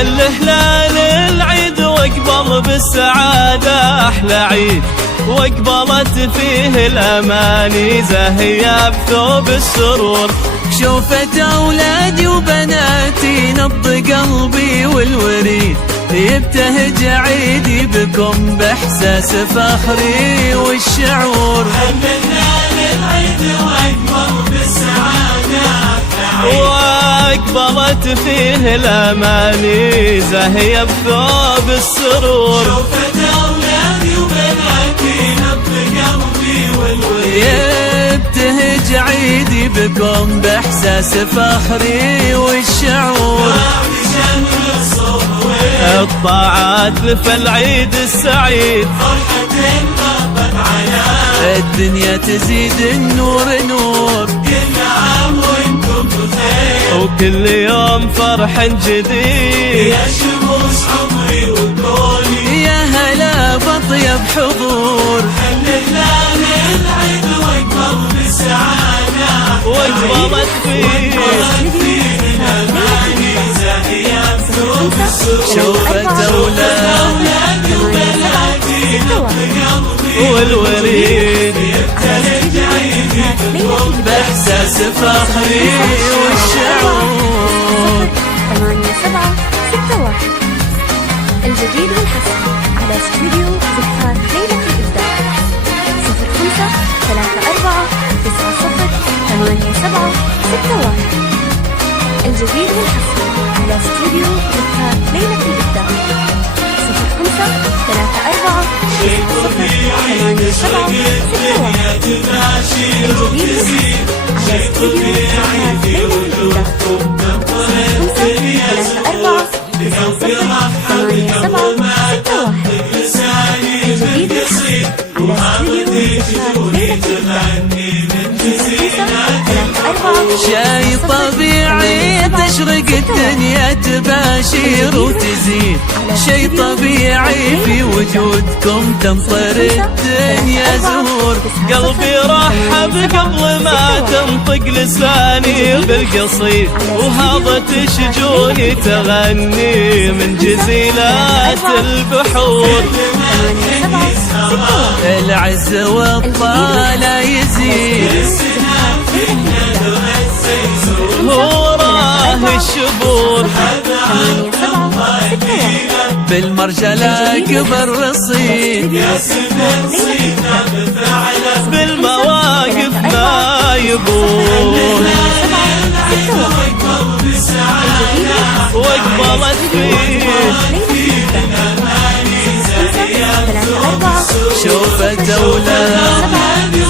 هالهلال العيد واقبل بالسعادة أحلى عيد، واقبلت فيه الأماني زاهية بثوب السرور. شوفت أولادي وبناتي نبض قلبي والوريد، يبتهج عيدي بكم بإحساس فخري والشعور. هالهلال العيد واقبل بالسعادة واقبلت فيه الأماني زاهية بثوب السرور. شوفت أولادي وبناتي نبض قلبي والوريد، يبتهج عيدي بكم بإحساس فخري والشعور. الطاعات فالعيد السعيد فرحة غابت على الدنيا تزيد النور نور. كل عام وانتم بخير وكل يوم فرح جديد. يا شموس عمري وطولي، يا هلا بطيب حضور. هالهلال العيد واقبل بالسعادة واقبلت فيه الأماني زاهية بثوب السرور. شوفت أولادي وبناتي نبض قلبي والوريد يبتهج عيدي بكم بإحساس فخري والشعور. 8761 الجديد والحصري على استوديو زفاف ليلة الإبداع 05 34 90 8761. الجديد والحصري على استوديو زفاف ليلة الإبداع 05 34 90 8761. الجديد والحصري على استوديو زفاف ليلة الإبداع 05 شاي طبيعي تشرق الدنيا تباشر وتزيد. شي طبيعي في وجودكم تمطر الدنيا زهور. قلبي رحب قبل ما تنطق لساني بالقصيد، وهضت شجوني تغني من جزيلات البحور. العز والطالع يزيد هو راه الشبور. بالمرجلة كبر رصيد، بالمواقف ما يبور. واقبلت فيه شوفت أولادي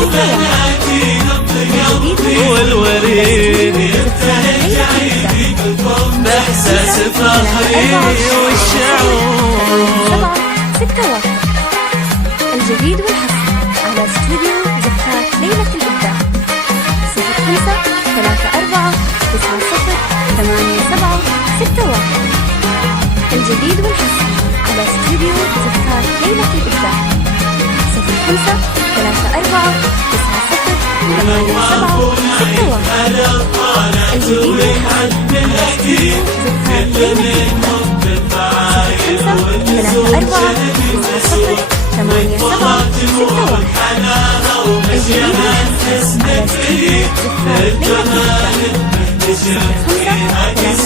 والوريد بإحساس فخري والشعور. 761 الجديد والحصري على استوديو زفاف ليلة الإبداع 05 34 90 8761. الجديد والحصري على استوديو زفاف ليلة الإبداع 05 34 90 8761. الجديد والحصري على استوديو زفاف ليلة الإبداع 05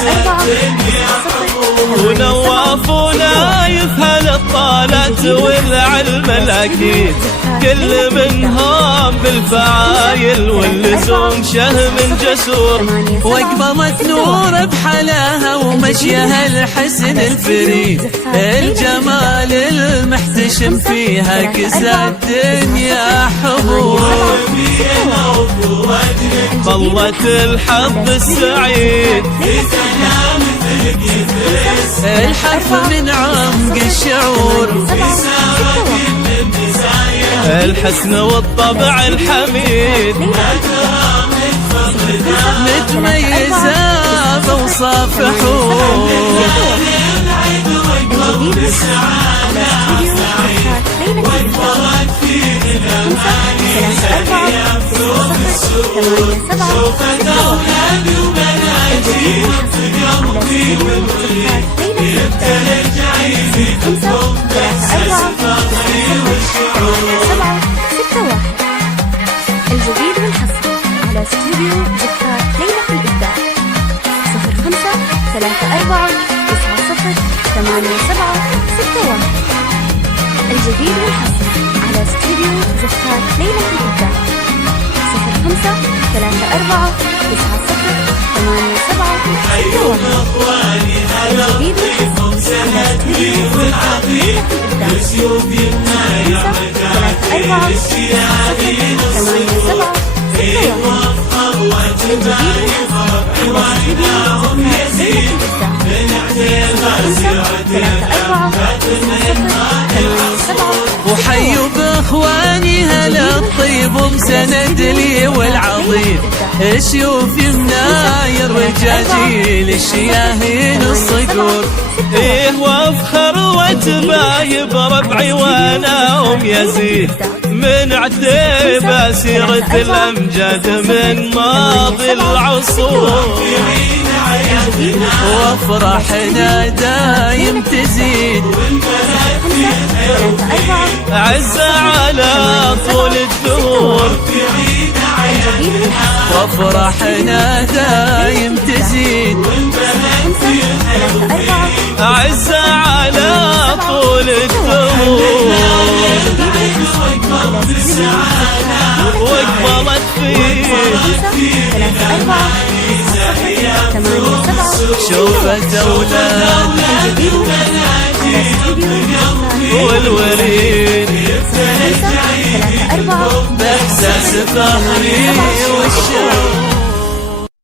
ونواف ونايف هالطالت والعلم الأكيد، كل منهم بالفعايل واللزوم شهم جسور. واقبلت نور بحلاها ومشيها الحسن الفريد. الجمال المحتشم فيها كسى الدنيا حضور. طلت الحظ السعيد الحرف من عمق الشعور. الحسن والطبع الحميد متميزة بوصاف حور. الجديد والحصري على استوديو زفات ليلة الإبداع 05 33 وحيوا باخواني هلا الطيب ومسند لي والعظيم شوف مناير رجاجيل الشياهين الصقور ايه وافخر واتبايب ربعي وانا يزيد من عتيبة سيرة الامجاد من ماضي العصور وافرحنا دايم تزيد عزة على طول الدهور وافرحنا دايم تزيد عزة على طول الدهور واقبلت فيه شوفت أولاد والوريد بإحساس فخري والشوق